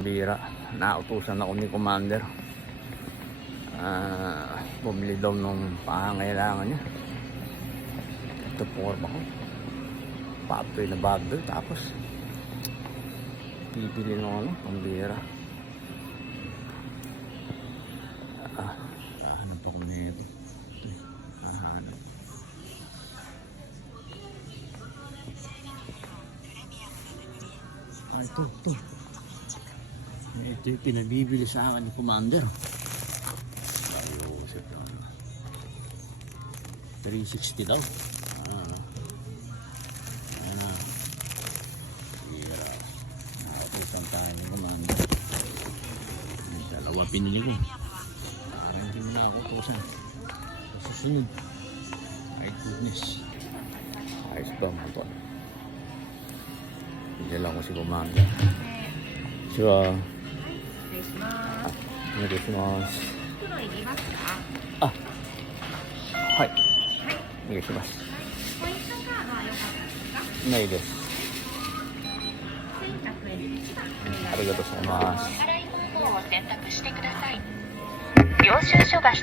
Bira, nautusan ako ni Commander. Bumili daw nung pangangailangan niya. Ito forma ko. Papoy na bagel, tapos bibili ng ano, pambira. Hanap ako nito. Hanap. Ito. Ito yung pinabibili sa akin ni Commander. Ayos ito. 360 daw. Nakatusan tayo ni Commander. Dalawa pinili ko. Parang hindi mo na ako tusan. Susunod. My goodness. Ayos ba mga to? Hindi lang ko si Commander. Sure. お願いします。袋いりますか？はい。お願いします。ポイントカードは良かったですか？ないです。1100円1番。ありがとうございます。お払い方法を選択してください。領収書が